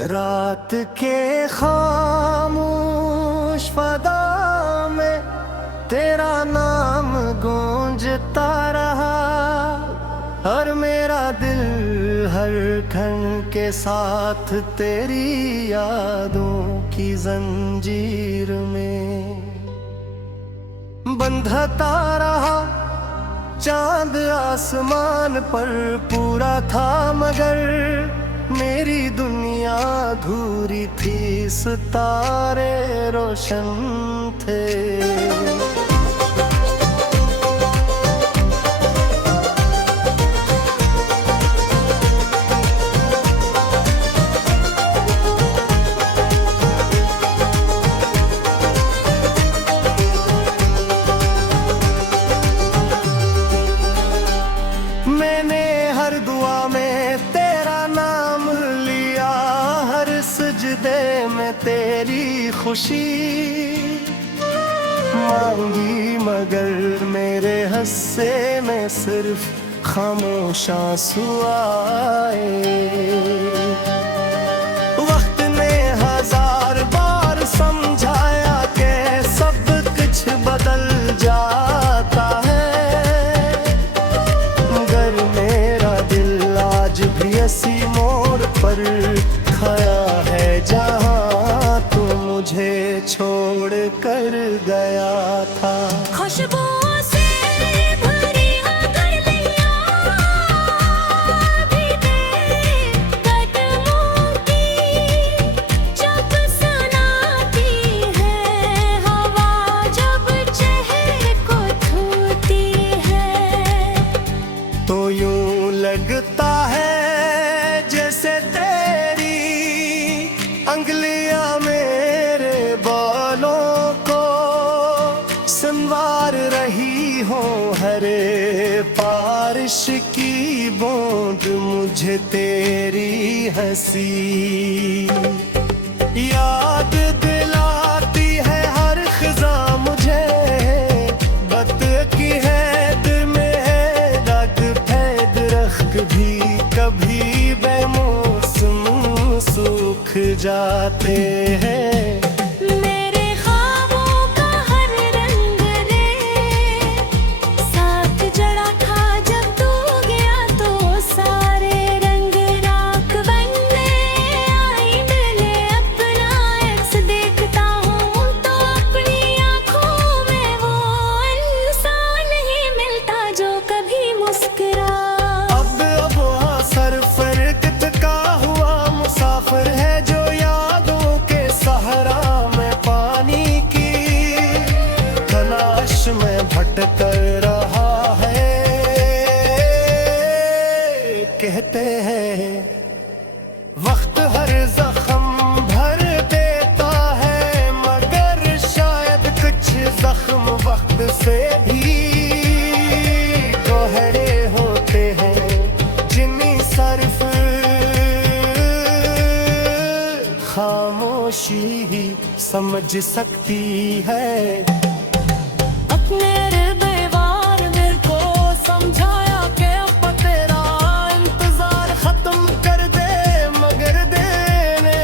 रात के खामोश फदा में तेरा नाम गूंजता रहा, और मेरा दिल हर क्षण के साथ तेरी यादों की जंजीर में बंधता रहा। चांद आसमान पर पूरा था, मगर मेरी दुनिया अधूरी थी, सितारे रोशन थे। मैंने हर दुआ में तेरा नाम लिया, हर सजदे में तेरी खुशी मांगी, मगर मेरे हिस्से में सिर्फ खामोश आंसू आए। वक्त ने हजार बार समझाया कि सब कुछ बदल जाता है, इसी मोड़ पर खड़ा है जहाँ तू मुझे छोड़ कर गया था। खुशबुओं से भरी गलियां भी तेरे कदमों की जब सुनाती है हवा, जब चेहरे को छूती है, तो यूं लगता है जैसे तेरी अंगलियां मेरे बालों को संवार रही हो, हरे बारिश की बूंद मुझे तेरी हंसी याद दिलाती है। हर खिजा मुझे बत की है, दिल में है दाग फैद रख भी, कभी बेमौसम सूख जाते हैं। मेरे ख्वाबों का हर रंग रे साथ जड़ा था, जब तू गया तो सारे रंग राख बनने आई। मिले अपना एक्स देखता हूँ तो अपनी आँखों में वो इंसान ही मिलता जो कभी मुस्कुरा। मुसाफिर है जो यादों के सहारा में पानी की तलाश में भटक रहा है। कहते हैं वक्त हर जख्म भर देता है, मगर शायद कुछ जख्म वक्त से भी गहरे होते हैं, जिन्हें सिर्फ खामोशी ही समझ सकती है। अपने हृदयवार मेरे को समझाया कि अब तेरा इंतजार खत्म कर दे, मगर देने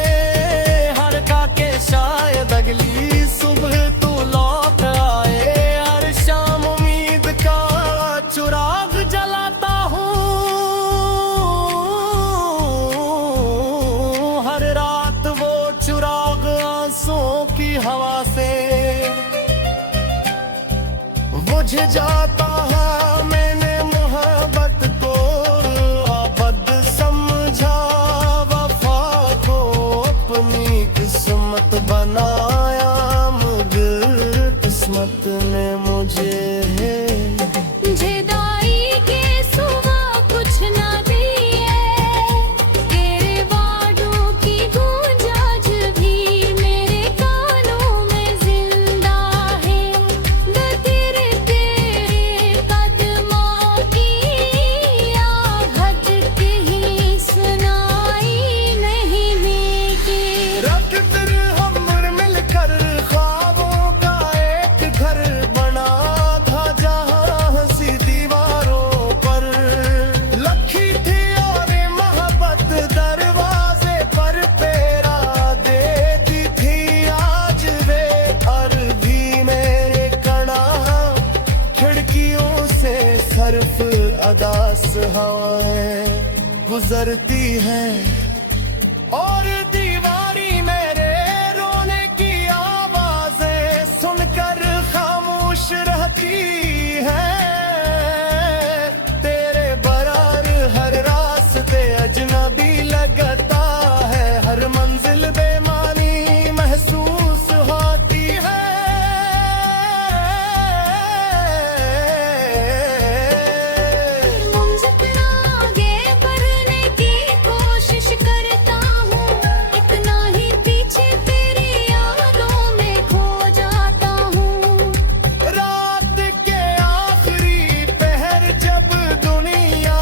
हर का के शायद अगली सुबह तू लौट आए। हर शाम उम्मीद का चिराग जलाता हूँ, हर रात वो चिराग आंसुओं की हवा से बुझ जाता है। मैंने मोहब्बत को अबद समझा, वफा को अपनी किस्मत बनाया, मगर किस्मत ने मुझे गुजरती है और दीवारी मेरे रोने की आवाजें सुनकर खामोश रहती है। तेरे बरार हर रास्ते अजनबी लगता है, हर मंजिल बेमानी महसूस होती है। मुझसे आगे बढ़ने की कोशिश करता हूँ, इतना ही पीछे तेरी यादों में खो जाता हूँ। रात के आखिरी पहर जब दुनिया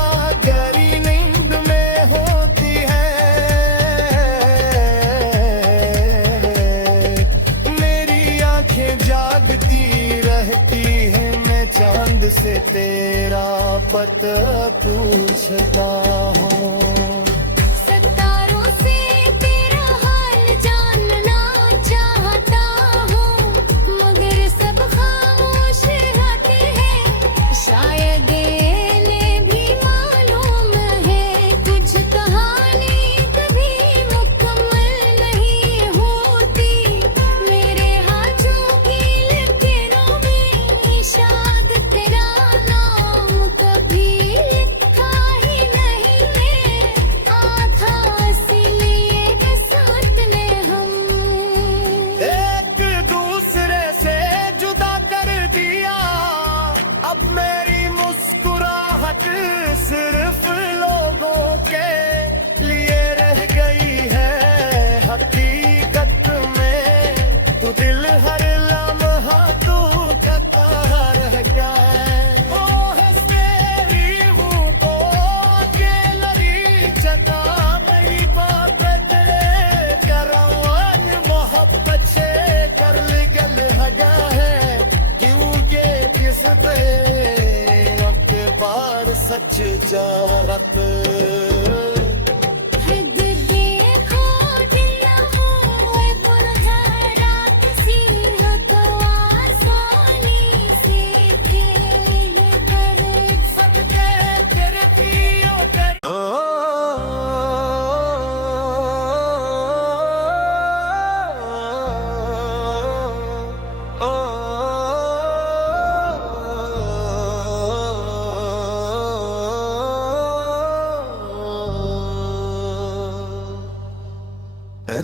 गहरी नींद में होती है, मेरी आंखें जागती रहती है, मैं चांद से तेरा पता पूछता हूँ। सितारों से तेरा हाल जानना चाहता हूँ, मगर सब खामोश रहते हैं। शायद इन्हें भी मालूम है, कुछ कहानी कभी मुकम्मल नहीं होती। मेरे हाथों की लकीरों में शायद तेरा नाम कभी लिखा ही नहीं है। आथा इसीलिए साथ ने हम एक दूसरे से जुदा कर दिया, अब मेरी मुस्कुराहट सिर्फ लोगों के लिए रह गई है। हकीकत में तू दिल हर लम्हा तू कहता रह गया है। ओ हंसती हूँ तो अकेली चता मेरी बात तेरे करवान मोहब्बत से कर गल हगा है, क्योंकि किस पे अखबार सच जारत। हद देखो दिल होए पुरहरा किसी हो तो आसानी से खेल कर सकते तेरे पियो कर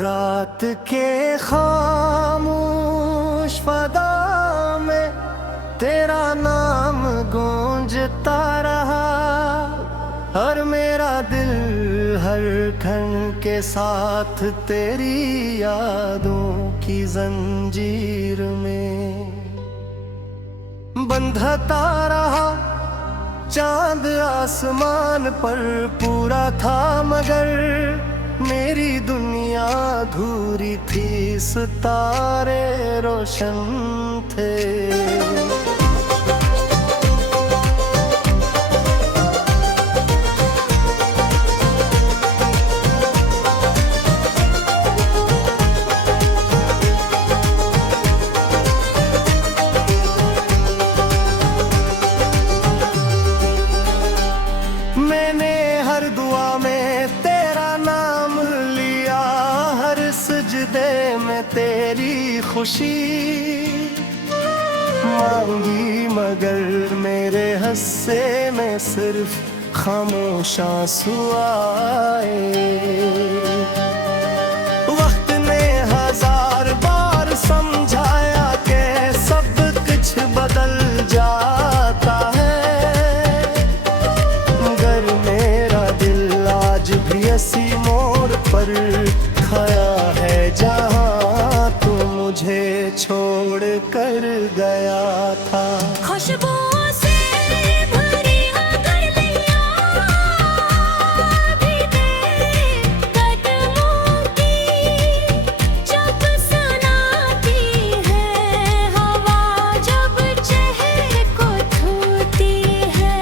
रात के खामोश फदा में तेरा नाम गूंजता रहा, और मेरा दिल हर क्षण के साथ तेरी यादों की जंजीर में बंधता रहा। चांद आसमान पर पूरा था, मगर मेरी दुनिया अधूरी थी, सितारे रोशन थे। मैंने हर दुआ में तेरा नाम लिया, हर सजदे में तेरी खुशी मांगी, मगर मेरे हस्से में सिर्फ खामोश आंसू आए। वक्त ने हजार बार समझाया कि सब कुछ बदल जाता है, मगर मेरा दिल आज भी इसी मोड़ पर खड़ा है, जहाँ तू मुझे छोड़ कर गया था। खुशबुओं से भरी गलियां भी तेरे कदमों की जब सुनाती है, हवा जब चेहरे को छूती है,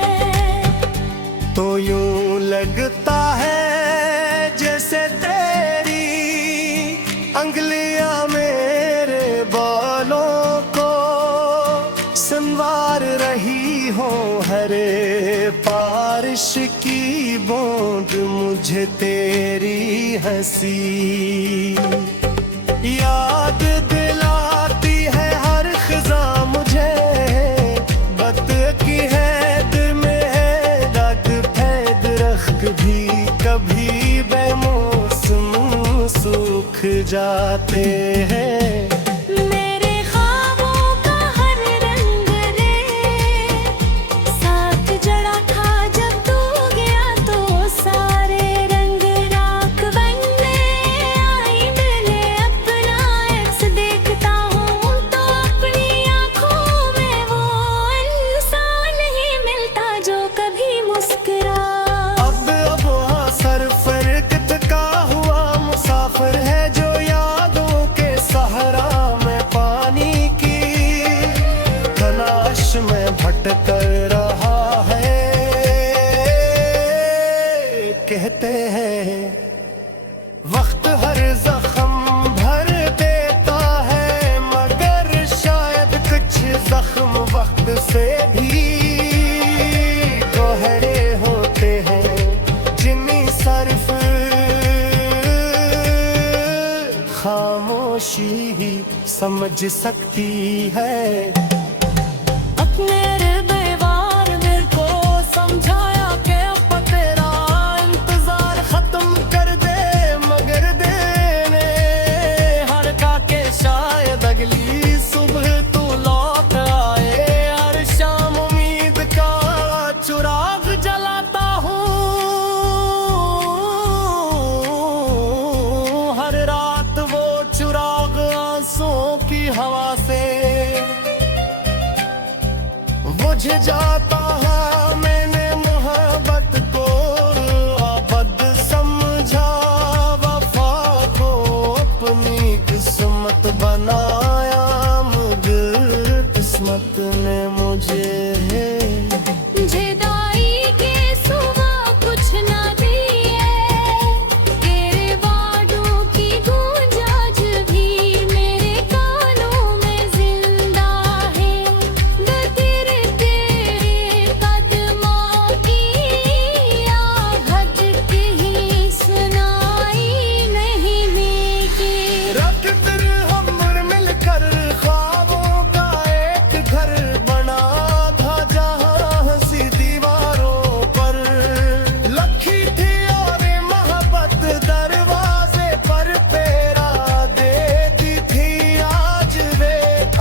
तो यूं लगता है जैसे तेरी अंगलियां मेरे बालों को संवार रही हो हरे बारिश की बूंद मुझे तेरी हंसी याद दिलाती है हर खिजा मुझे बत की है दिल में है दर्द है दरख्त भी कभी बेमौसम सूख जाते हैं मेरे ख्वाबों का हर रंग रे साथ जड़ा था जब तू गया तो सारे रंग राख बनने आई मिले अपना एक्स देखता हूँ तो अपनी आँखों में वो इंसान ही मिलता जो कभी मुस्कुरा अब वहाँ सरफर कितका हुआ मुसाफिर है जो यादों के सहारा में पानी की तलाश में भटक रहा है कहते हैं वक्त हर जख्म भर देता है मगर शायद कुछ जख्म वक्त से भी गहरे होते हैं जिन्हें सिर्फ खामोशी ही समझ सकती है अपने बेवार मेरे को समझाया कि अब तेरा इंतजार खत्म कर दे मगर देने हर का के शायद अगली सुबह तू लौट आए हर शाम उम्मीद का चुराग जलाता हूँ हर रात वो चुराग आंसुओं की हवा से बुझ जाता है मैंने मोहब्बत को आबद समझा वफा को अपनी किस्मत बनाया मगर किस्मत ने मुझे जुदाई के सिवा कुछ ना दिए तेरे वादों की गूंज आज भी मेरे कानों में जिंदा है तेरे कदमों की आहट ही सुनाई नहीं देती रख कर हम मिलकर ख्वाबों का एक घर बना था जहाँ हंसी दीवारों पर लखी थी और मोहब्बत दरवाजे पर पेरा देती थी आज वे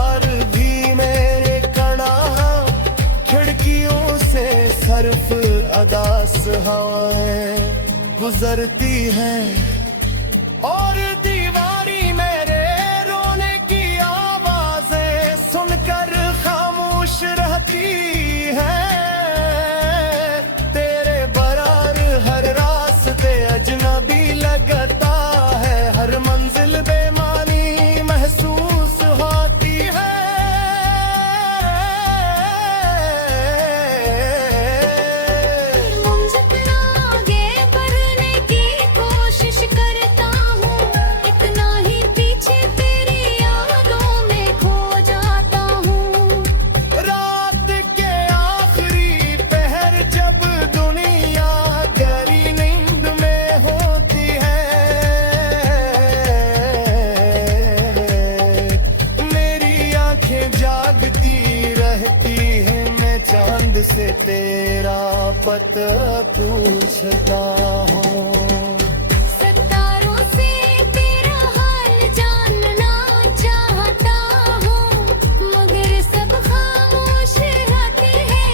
अरबी मेरे कड़ा खिड़कियों से सर्फ अदास हवाएं गुजरती हैं और दीवारी मेरे रोने की आवाजें सुनकर खामोश रहती है तेरे बरार हर रास्ते अजनबी लगता है हर मंजिल बेमानी महसूस होती है जितना आगे बढ़ने की कोशिश करता हूँ इतना ही पीछे तेरी यादों में खो जाता हूँ रात के आखिरी पहर जब दुनिया गहरी नींद में होती है मेरी आंखें जागती रहती है मैं चांद से तेरा पता पूछता हूँ सितारों से तेरा हाल जानना चाहता हूँ मगर सब खामोश रहते हैं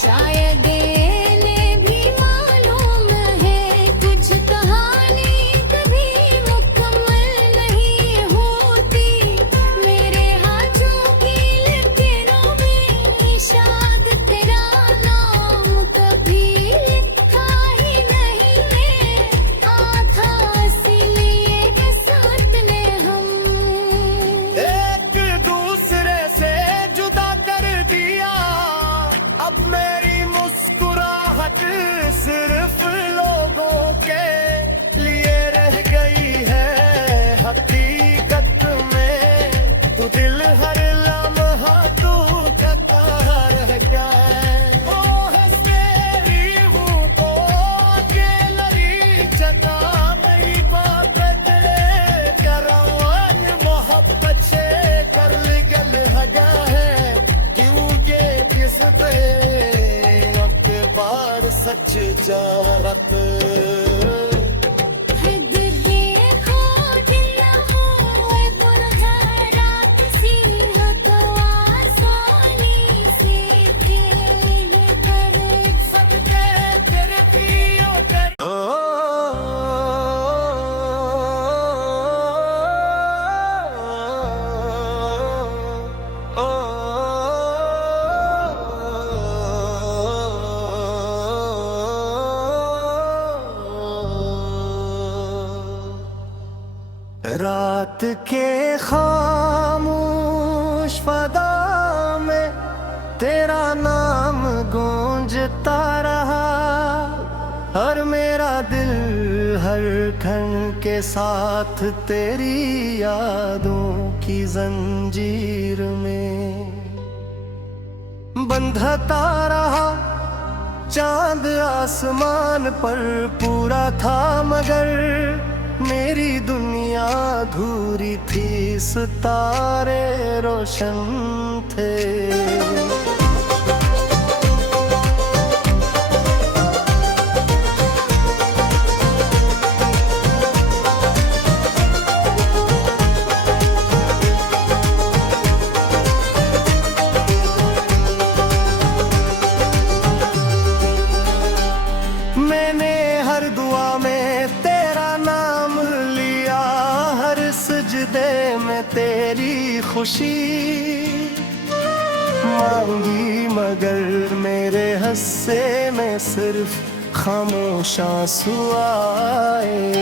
शायद इन्हें भी मालूम है कुछ कहानी कभी मुकम्मल नहीं होती मेरे हाथों की लकीरों में शायद तेरा नाम कभी लिखा ही नहीं जात हद देखो दिल हो रात सी हो तो आसानी से खेल कर सकते तेरे पियो कर रात के खामोश फदा में तेरा नाम गूंजता रहा और मेरा दिल हर क्षण के साथ तेरी यादों की जंजीर में बंधता रहा। चांद आसमान पर पूरा था मगर मेरी दुनिया अधूरी थी, सितारे रोशन थे। मैंने हर दुआ में तेरा नाम लिया, हर सजदे में तेरी खुशी मांगी, मगर मेरे हिस्से में सिर्फ खामोश आंसू आए।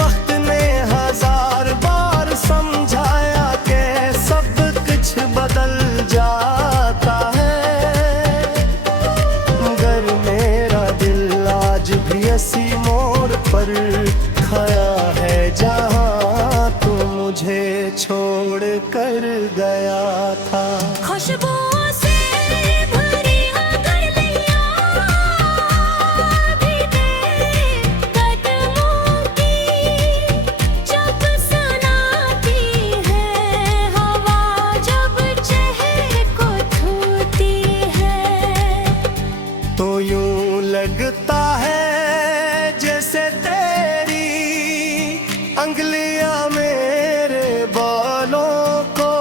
वक्त ने हजार बार समझाया कि सब कुछ बदल जाता है, इसी मोड़ पर खड़ा है जहाँ तू मुझे छोड़ कर गया था। खुशबुओं से भरी गलियां भी तेरे कदमों की जब सुनाती है हवा, जब चेहरे को छूती है तो यूं लगता है जैसे तेरी अंगलियां मेरे बालों को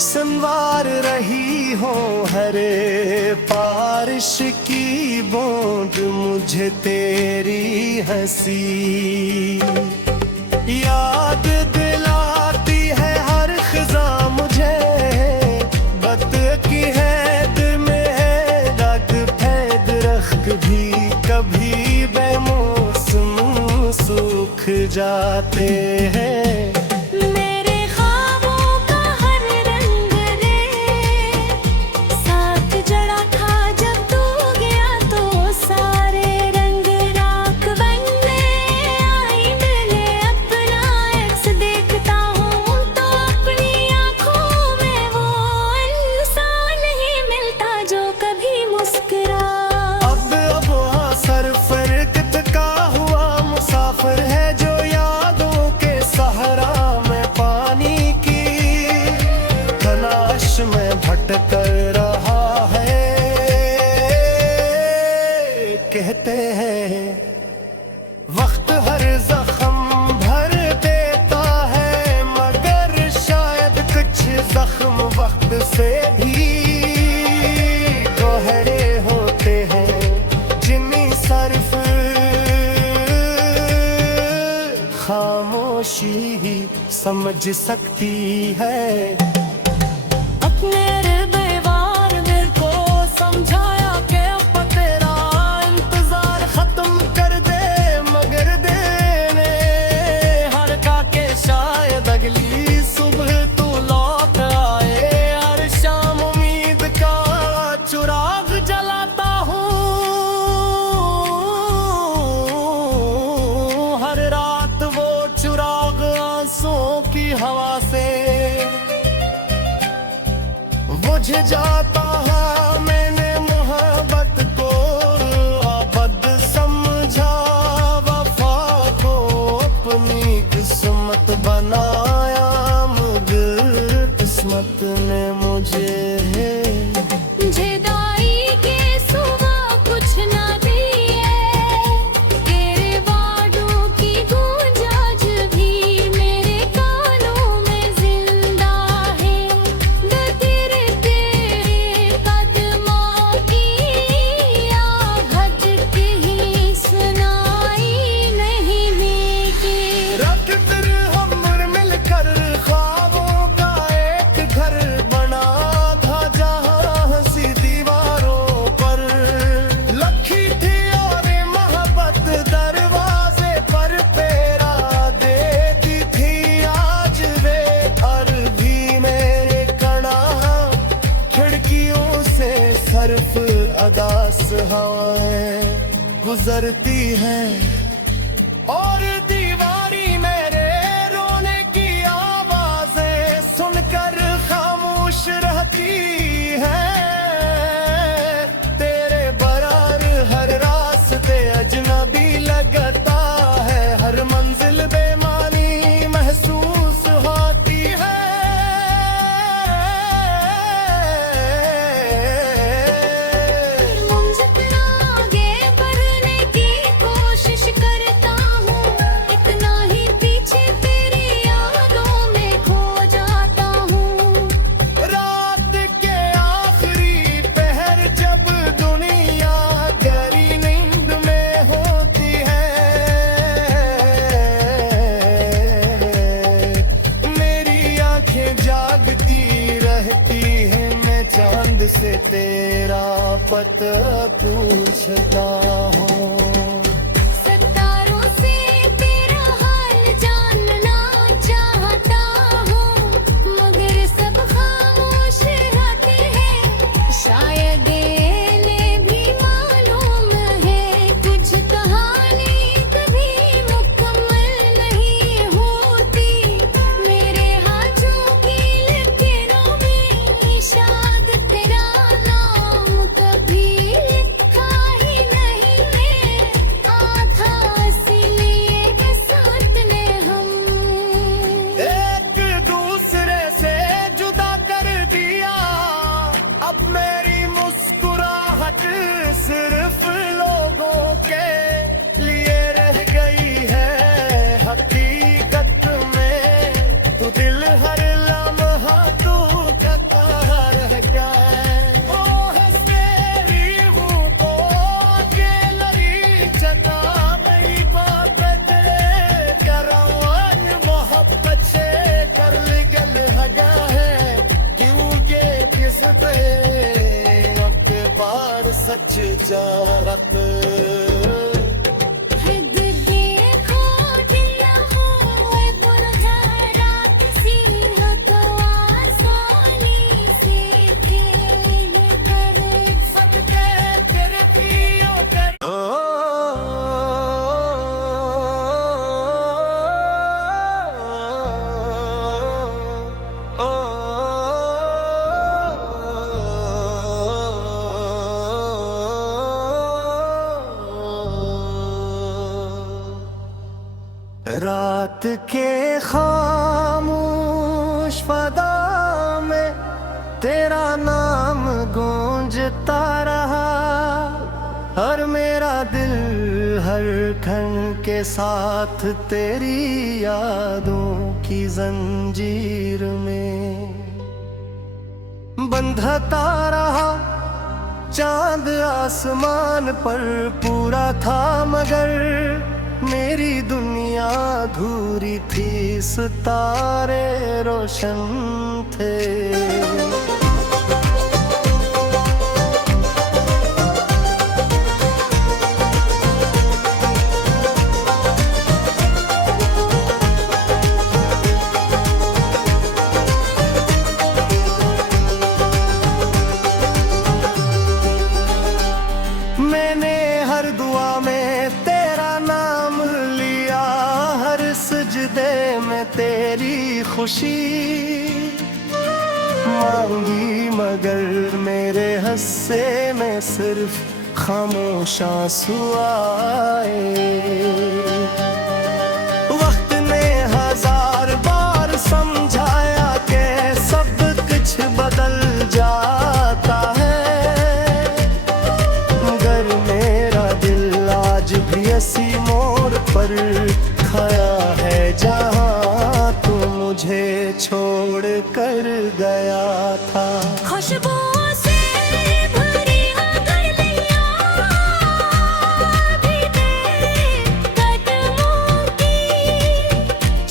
संवार रही हो, हरे बारिश की बूंद मुझे तेरी हंसी याद दिलाती है। हर खिजा मुझे बत की है, दिल में है दाग फैद रख भी कभी बेमौसम सूख जाते हैं। मेरे ख्वाबों का हर रंग रे साथ जड़ा था, जब तू गया तो सारे रंग राख बनने आई। मिले अपना एक्स देखता हूँ तो अपनी आँखों में वो इंसान ही मिलता जो कभी मुस्कुरा। मुसाफिर है जो यादों के सहारा में पानी की तलाश में भटक रहा है। कहते हैं वक्त हर जख्म भर देता है, मगर शायद कुछ जख्म वक्त से भी गहरे होते हैं, जिन्हें सिर्फ खामोशी ही समझ सकती है। अपने बेवार मेरे को समझाया कि अब तेरा इंतजार खत्म कर दे, मगर देने हर का के शायद अगली सुबह तू लौट आए। हर शाम उम्मीद का चुराग जलाता हूँ, हर रात वो चुराग आंसुओं की हवा से बुझ जाता है। मैंने मोहब्बत को अबद समझा, वफा को अपनी किस्मत बनाया, मगर किस्मत ने मुझे जुदाई के हवाएं गुजरती हैं और दीवारी मेरे रोने की आवाजें सुनकर खामोश रहती है। तेरे बरार हर रास्ते अजनबी लगता है, हर मंजिल बेमानी महसूस होती है। जितना आगे बढ़ने की कोशिश करता हूँ, इतना ही पीछे तेरी यादों में खो जाता हूँ। रात के आखिरी पहर जब दुनिया गहरी नींद में होती है, मेरी आंखें जागती रहती है, मैं चांद से तेरा पता पूछता हूँ। सितारों से तेरा हाल जानना चाहता हूँ, मगर सब खामोश रहते हैं। शायद इन्हें भी मालूम है, कुछ कहानी कभी मुकम्मल नहीं होती। मेरे हाथों की लकीरों में शायद तेरा नाम कभी लिखा ही नहीं है। था इसीलिए साथ ने हम एक दूसरे से जुदा कर दिया, अब मेरी मुस्कुराहट सिर्फ लोगों के लिए रह गई है। हकीकत में तू दिल हर लम्हा तू का रह गया है। ओ हंसेरी हूँ तो अकेलरी चता मेरी बात करवान मोहब्बत से कर गल हगा है, क्योंकि किस पे अखबार सच जारत। हद देखो दिल हो बुलहरा किसी हो तो आसानी से खेल कर सदके तेरे पियो कर रात के खामोश फदा में तेरा नाम गूंजता रहा, और मेरा दिल हर क्षण के साथ तेरी यादों की जंजीर में बंधता रहा। चांद आसमान पर पूरा था, मगर मेरी दुनिया अधूरी थी, सितारे रोशन थे। मैंने हर दुआ में तेरा नाम लिया, हर सजदे में तेरी खुशी मांगी, मगर मेरे हिस्से में सिर्फ खामोश आंसू आए। वक्त ने हजार बार समझाया कि सब कुछ बदल जाता है, मगर मेरा दिल आज भी इसी मोड़ पर खड़ा है, जहाँ तू मुझे छोड़ कर गया था। खुशबुओं से भरी गलियां भी तेरे कदमों की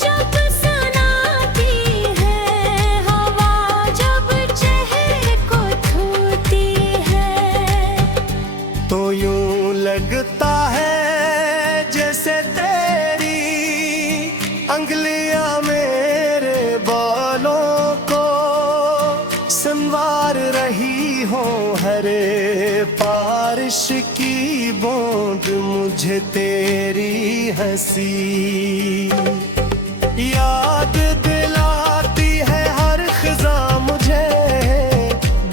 जब सुनाती है, हवा जब चेहरे को छूती है, तो यूं लगता है जैसे तेरी अंगलियां मेरे बालों को संवार रही हो हरे बारिश की बूंद मुझे तेरी हंसी याद दिलाती है हर खिजा मुझे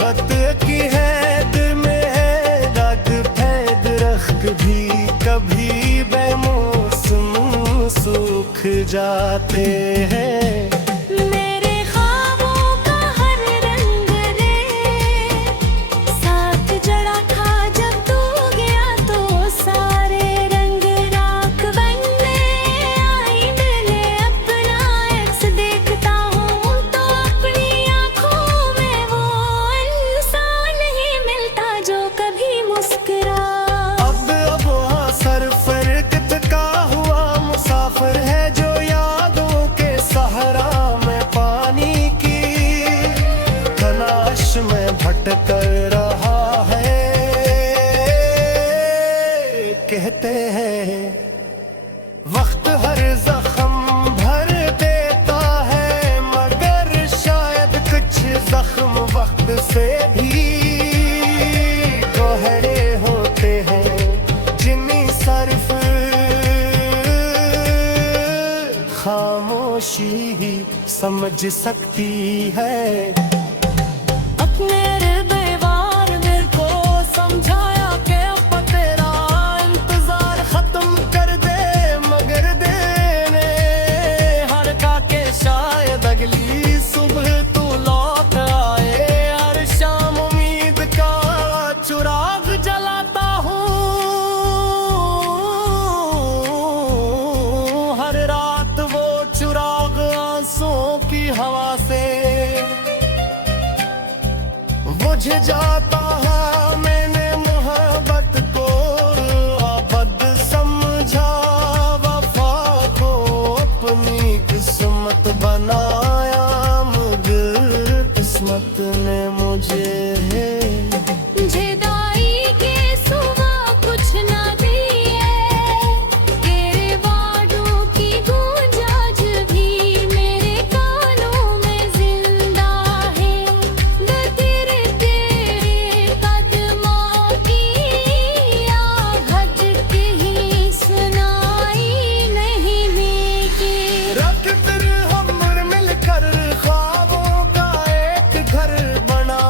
बत की है दिल में है रग है दरख्त भी कभी बेमौसम सूख जाते हैं मेरे ख्वाबों का हर रंग रे साथ जड़ा था जब तू गया तो सारे रंग राख बनने आई मिले अपना एक्स देखता हूँ तो अपनी आँखों में वो इंसान ही मिलता जो कभी मुस्कुरा अब वहाँ सरफर कितका हुआ मुसाफिर है जो यादों के सहारा में पानी की तलाश में भटक रहा है कहते हैं वक्त हर जख्म भर देता है मगर शायद कुछ जख्म वक्त से भी गहरे होते हैं जिन्हें सिर्फ खामोशी ही समझ सकती है अपने हृदयवार मेरे को समझाया कि अब तेरा इंतजार खत्म कर दे मगर देने हर का के शायद अगली सुबह तू लौट आए हर शाम उम्मीद का चुराग जलाता हूँ हर रात वो चुराग आंसुओं की हवा से बुझ जाता है मैंने मोहब्बत को अबद समझा वफा को अपनी किस्मत बनाया मगर किस्मत ने मुझे जुदाई के सिवा कुछ ना दिए तेरे वादों की गूंज आज भी मेरे कानों में जिंदा है तेरे कदमों की आहट ही सुनाई नहीं देती रख फिर हम मिलकर ख्वाबों का एक घर बना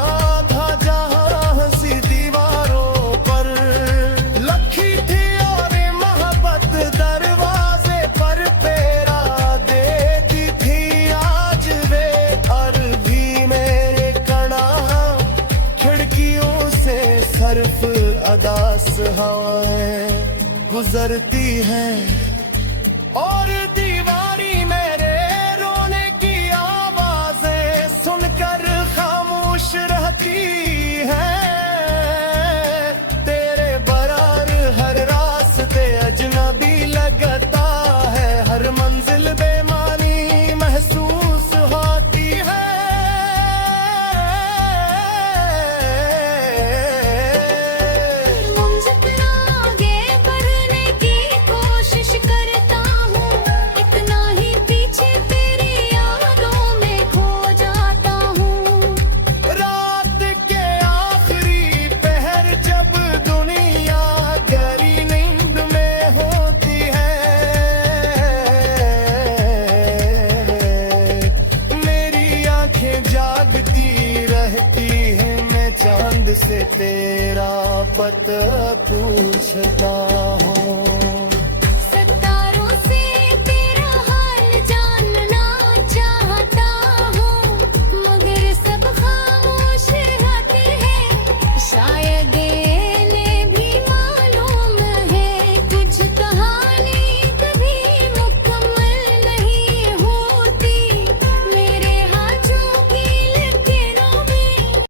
था जहाँ हंसी दीवारों पर लखी थी और मोहब्बत दरवाजे पर पेरा देती थी आज वे और भी मेरे कड़ा खिड़कियों से सर्फ अदास हवाएं गुजरती हैं और दीवारी मेरे रोने की आवाजें सुनकर खामोश रहती है तेरे बरार हर रास्ते अजनबी लगता है हर मंजिल बेमानी महसूस होती है जितना आगे बढ़ने की कोशिश करता हूँ इतना ही पीछे तेरी यादों में खो जाता हूँ रात के आखिरी पहर जब दुनिया गहरी नींद में होती है मेरी आंखें जागती रहती हैं मैं चांद से तेरा पता पूछता हूँ